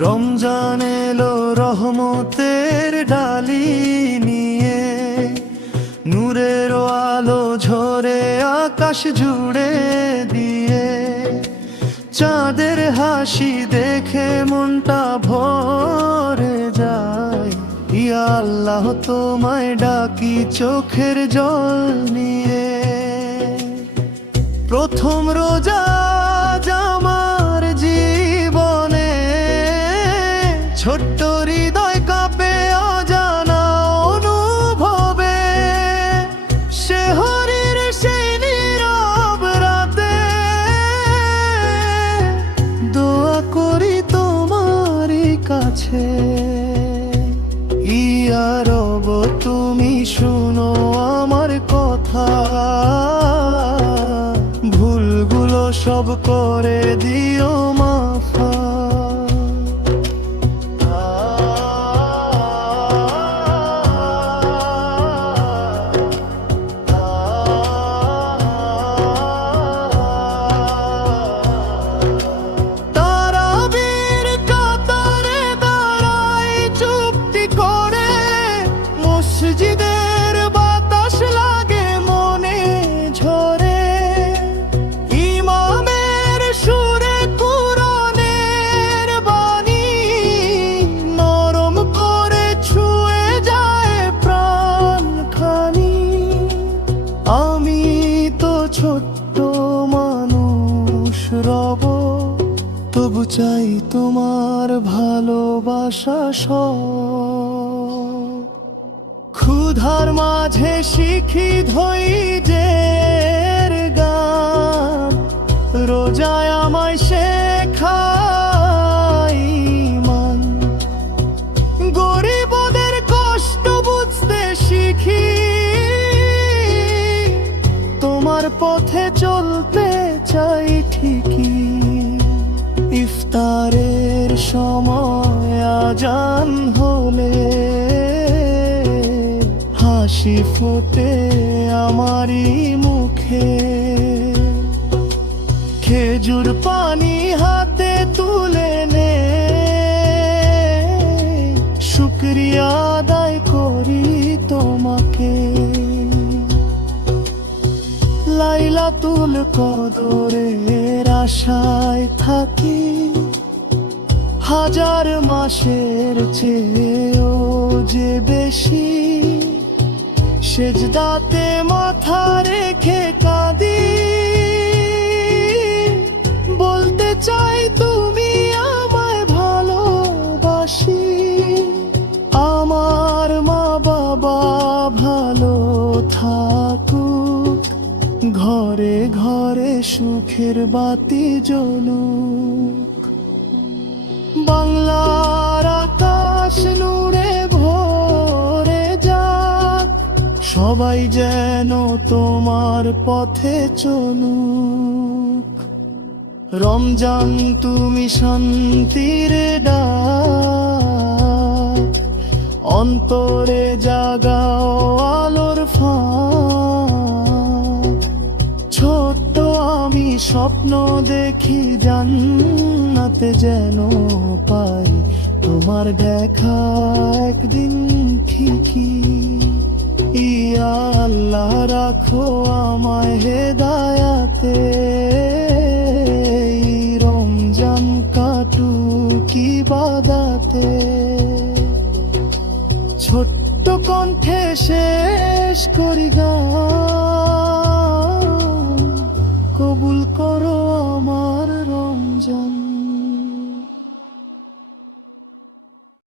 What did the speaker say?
রমজান এলো রহমতের ডালি নিয়ে। নূরের আলো ঝরে, আকাশ জুড়ে দিয়ে। চাঁদের হাসি দেখে মনটা ভরে যায়। ইয়া আল্লাহ তোমায় ডাকি চোখের জল নিয়ে। প্রথম রোজা ছোট্ট হৃদয় কাঁপে অজানা অনুভবে। সে হরির সেই নীরব রাতে। দোয়া করি তোমারই কাছে। ইয়া রব তুমি শুনো আমার কথা। ভুলগুলো সব করে দিও মাফা। আমি তো ছোট্ট মানুষ রব তবু চাই তোমার ভালোবাসা সব। ক্ষুধার মাঝে শিখি ধৈর্যের চাই ঠিকই। ইফতারের সময় আজান হলে হাসি ফোটে আমারই মুখে। খেজুর পানি হাতে লাইলাতুল কদরের আশায় থাকি। হাজার মাসের চেয়েও যে বেশি, সেজদাতে মাথা রেখে কাঁদি। বলতে চাই তুমি আমায় ভালোবাসি, আমার মা বাবা ভালো থাকুক। ঘরে ঘরে সুখের বাতি জ্বলুক। বাংলার আকাশ নূরে ভরে যাক, সবাই যেন তোমার পথে চলুক। রমজান তুমি শান্তির ডাক, অন্তরে জাগাও স্বপ্ন দেখি জান্নাতে যেন পাই। তোমার দেখা একদিন ঠিকই। ইয়া আল্লাহ রাখো আমায় হেদায়াতে। এই রমজান কাটু কি বাদাতে। ছোট্ট কণ্ঠে শেষ করি গান।